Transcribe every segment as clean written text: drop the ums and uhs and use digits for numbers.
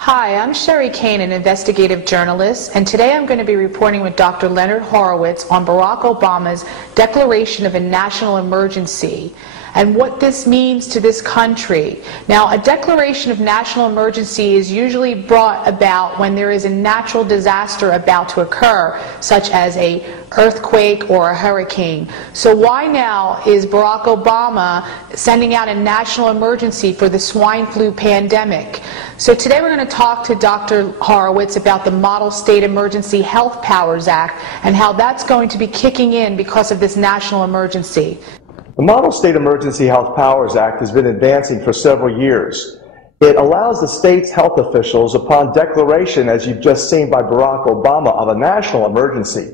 Hi, I'm Sherri Kane, an investigative journalist, and today I'm going to be reporting with Dr. Leonard Horowitzem on Barack Obama's declaration of a national emergency and what this means to this country. Now, a declaration of national emergency is usually brought about when there is a natural disaster about to occur, such as an earthquake or a hurricane. So why now is Barack Obama sending out a national emergency for the swine flu pandemic? So today we're going to talk to Dr. Horowitz about the Model State Emergency Health Powers Act and how that's going to be kicking in because of this national emergency. The Model State Emergency Health Powers Act has been advancing for several years. It allows the state's health officials, upon declaration, as you've just seen by Barack Obama, of a national emergency,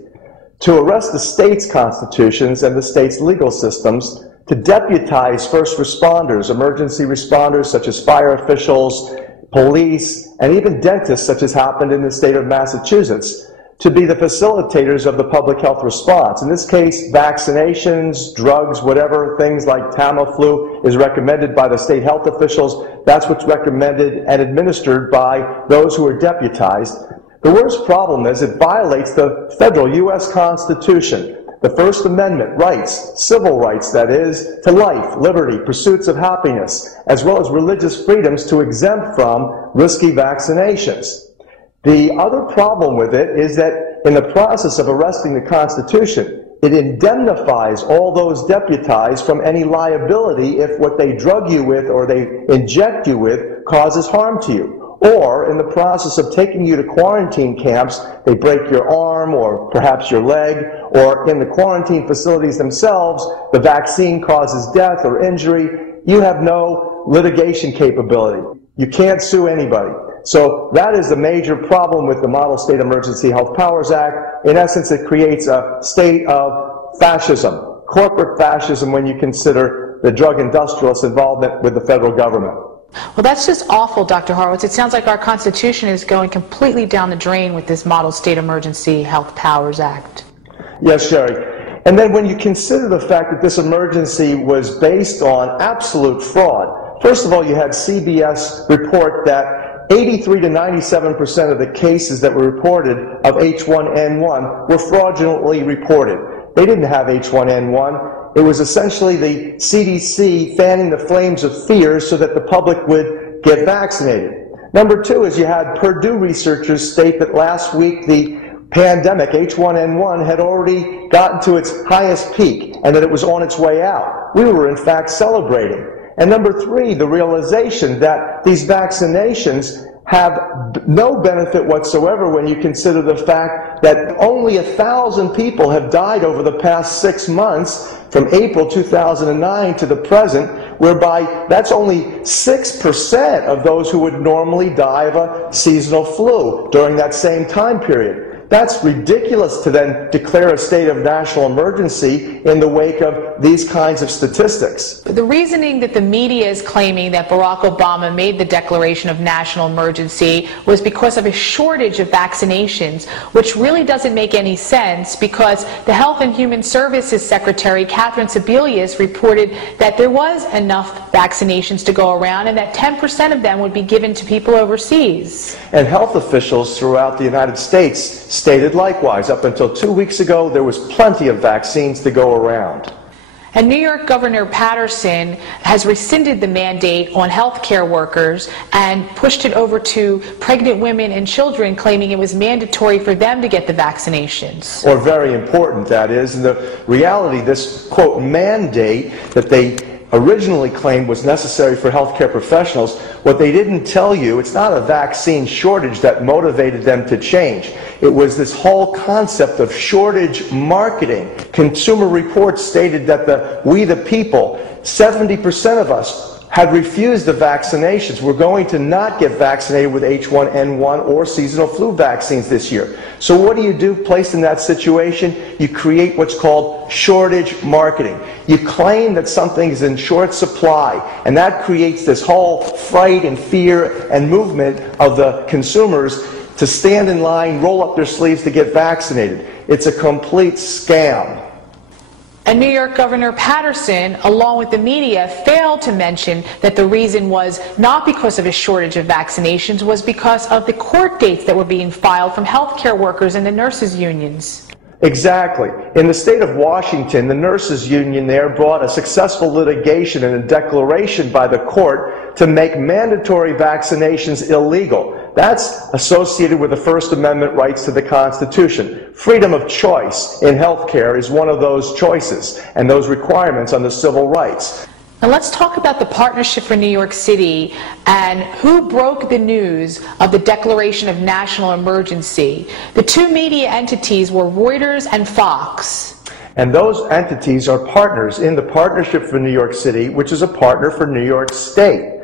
to arrest the state's constitutions and the state's legal systems, to deputize first responders, emergency responders such as fire officials, police, and even dentists, such as happened in the state of Massachusetts, to be the facilitators of the public health response. In this case, vaccinations, drugs, whatever, things like Tamiflu is recommended by the state health officials. That's what's recommended and administered by those who are deputized. The worst problem is it violates the federal U.S. Constitution, the First Amendment rights, civil rights that is, to life, liberty, pursuits of happiness, as well as religious freedoms to exempt from risky vaccinations. The other problem with it is that in the process of arresting the Constitution, it indemnifies all those deputized from any liability if what they drug you with or they inject you with causes harm to you. Or in the process of taking you to quarantine camps, they break your arm or perhaps your leg, or in the quarantine facilities themselves, the vaccine causes death or injury. You have no litigation capability. You can't sue anybody. So that is the major problem with the Model State Emergency Health Powers Act. In essence, it creates a state of fascism, corporate fascism, when you consider the drug industrialist involvement with the federal government. Well, that's just awful, Dr. Horowitz. It sounds like our Constitution is going completely down the drain with this Model State Emergency Health Powers Act. Yes, Sherri. And then when you consider the fact that this emergency was based on absolute fraud, first of all, you had CBS report that 83 to 97% of the cases that were reported of H1N1 were fraudulently reported. They didn't have H1N1. It was essentially the CDC fanning the flames of fear so that the public would get vaccinated. Number two is you had Purdue researchers state that last week the pandemic, H1N1, had already gotten to its highest peak and that it was on its way out. We were in fact celebrating. And number three, the realization that these vaccinations have no benefit whatsoever when you consider the fact that only 1,000 people have died over the past 6 months from April 2009 to the present, whereby that's only 6% of those who would normally die of a seasonal flu during that same time period. That's ridiculous to then declare a state of national emergency in the wake of these kinds of statistics. The reasoning that the media is claiming that Barack Obama made the declaration of national emergency was because of a shortage of vaccinations, which really doesn't make any sense because the Health and Human Services Secretary, Catherine Sebelius, reported that there was enough vaccinations to go around and that 10% of them would be given to people overseas. And health officials throughout the United States stated likewise. Up until 2 weeks ago, there was plenty of vaccines to go around. And New York Governor Patterson has rescinded the mandate on health care workers and pushed it over to pregnant women and children, claiming it was mandatory for them to get the vaccinations. Or very important, that is. In the reality, this, quote, mandate that they originally claimed was necessary for healthcare professionals, what they didn't tell you, it's not a vaccine shortage that motivated them to change. It was this whole concept of shortage marketing. Consumer Reports stated that we the people, 70% of us, had refused the vaccinations. We're going to not get vaccinated with H1N1 or seasonal flu vaccines this year. So what do? Placed in that situation, you create what's called shortage marketing. You claim that something is in short supply, and that creates this whole fright and fear and movement of the consumers to stand in line, roll up their sleeves to get vaccinated. It's a complete scam. And New York Governor Patterson, along with the media, failed to mention that the reason was not because of a shortage of vaccinations, was because of the court dates that were being filed from healthcare workers and the nurses' unions. Exactly. In the state of Washington, the nurses' union there brought a successful litigation and a declaration by the court to make mandatory vaccinations illegal. That's associated with the First Amendment rights to the Constitution. Freedom of choice in health care is one of those choices and those requirements under civil rights. Now let's talk about the Partnership for New York City and who broke the news of the declaration of national emergency. The two media entities were Reuters and Fox. And those entities are partners in the Partnership for New York City, which is a partner for New York State.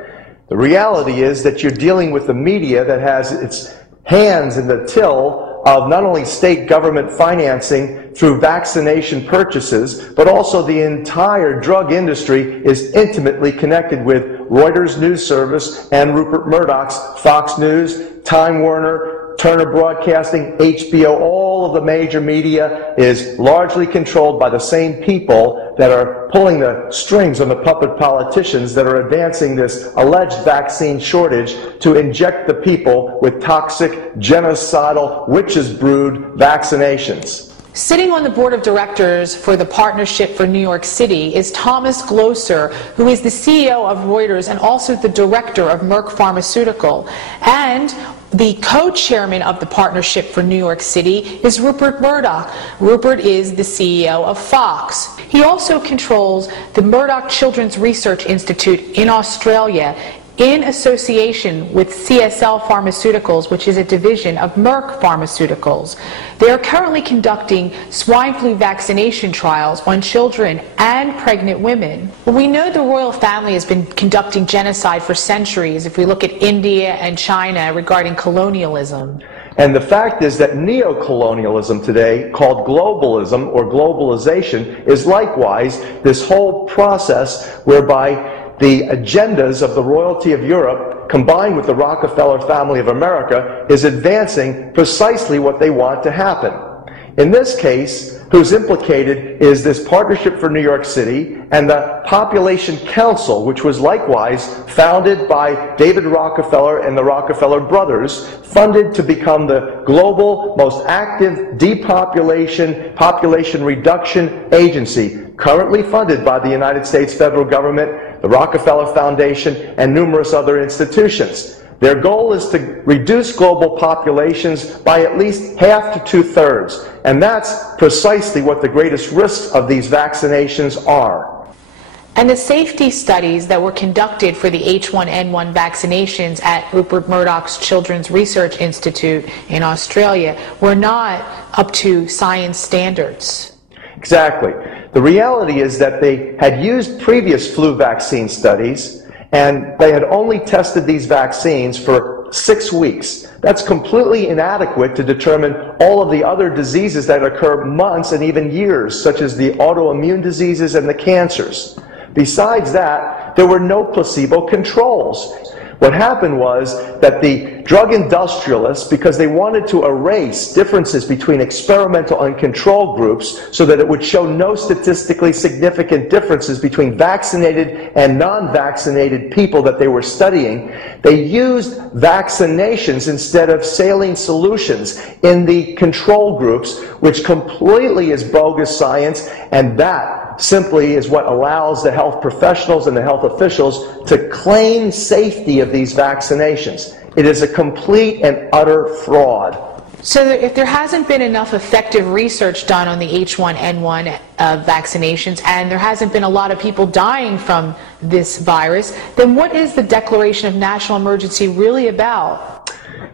The reality is that you're dealing with the media that has its hands in the till of not only state government financing through vaccination purchases, but also the entire drug industry is intimately connected with Reuters News Service and Rupert Murdoch's Fox News, Time Warner, Turner Broadcasting, HBO. All of the major media is largely controlled by the same people that are pulling the strings on the puppet politicians that are advancing this alleged vaccine shortage to inject the people with toxic, genocidal, witches brewed vaccinations. Sitting on the board of directors for the Partnership for New York City is Thomas Gloser, who is the CEO of Reuters and also the director of Merck Pharmaceutical. And the co-chairman of the Partnership for New York City is Rupert Murdoch. Rupert is the CEO of Fox. He also controls the Murdoch Children's Research Institute in Australia, in association with CSL Pharmaceuticals, which is a division of Merck Pharmaceuticals. They are currently conducting swine flu vaccination trials on children and pregnant women. We know the royal family has been conducting genocide for centuries if we look at India and China regarding colonialism. And the fact is that neocolonialism today, called globalism or globalization, is likewise this whole process whereby the agendas of the royalty of Europe, combined with the Rockefeller family of America, is advancing precisely what they want to happen. In this case, who's implicated is this Partnership for New York City and the Population Council, which was likewise founded by David Rockefeller and the Rockefeller brothers, funded to become the global most active depopulation, population reduction agency, currently funded by the United States federal government, the Rockefeller Foundation, and numerous other institutions. Their goal is to reduce global populations by at least half to two-thirds, and that's precisely what the greatest risks of these vaccinations are. And the safety studies that were conducted for the H1N1 vaccinations at Rupert Murdoch's Children's Research Institute in Australia were not up to science standards. Exactly. The reality is that they had used previous flu vaccine studies, and they had only tested these vaccines for 6 weeks. That's completely inadequate to determine all of the other diseases that occur months and even years, such as the autoimmune diseases and the cancers. Besides that, there were no placebo controls. What happened was that the drug industrialists, because they wanted to erase differences between experimental and control groups so that it would show no statistically significant differences between vaccinated and non-vaccinated people that they were studying, they used vaccinations instead of saline solutions in the control groups, which completely is bogus science, and that simply is what allows the health professionals and the health officials to claim safety of these vaccinations. It is a complete and utter fraud. So if there hasn't been enough effective research done on the H1N1 vaccinations, and there hasn't been a lot of people dying from this virus, then what is the declaration of national emergency really about?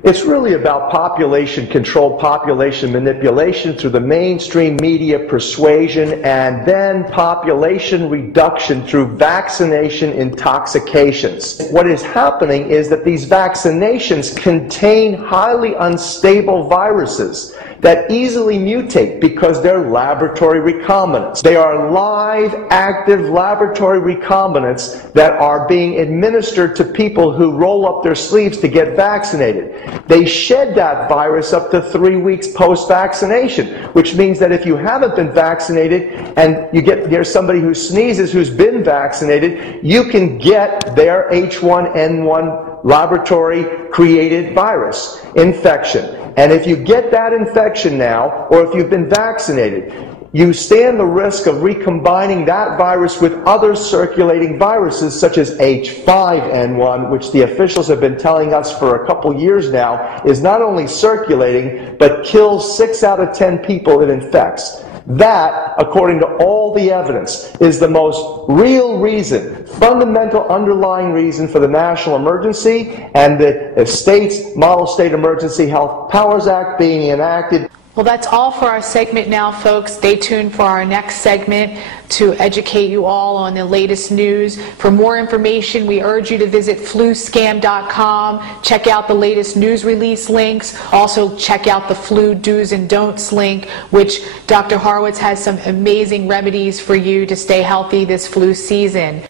It's really about population control, population manipulation through the mainstream media persuasion, and then population reduction through vaccination intoxications. What is happening is that these vaccinations contain highly unstable viruses. that easily mutate because they're laboratory recombinants. They are live, active laboratory recombinants that are being administered to people who roll up their sleeves to get vaccinated. They shed that virus up to 3 weeks post-vaccination, which means that if you haven't been vaccinated and there's somebody who sneezes who's been vaccinated, you can get their H1N1 laboratory-created virus infection. And if you get that infection now, or if you've been vaccinated, you stand the risk of recombining that virus with other circulating viruses such as H5N1, which the officials have been telling us for a couple years now is not only circulating, but kills 6 out of 10 people it infects. That, according to all the evidence, is the most real reason, fundamental underlying reason for the national emergency and the state's Model State Emergency Health Powers Act being enacted. Well, that's all for our segment now, folks. Stay tuned for our next segment to educate you all on the latest news. For more information, we urge you to visit fluscam.com. Check out the latest news release links. Also, check out the flu do's and don'ts link, which Dr. Horowitz has some amazing remedies for you to stay healthy this flu season.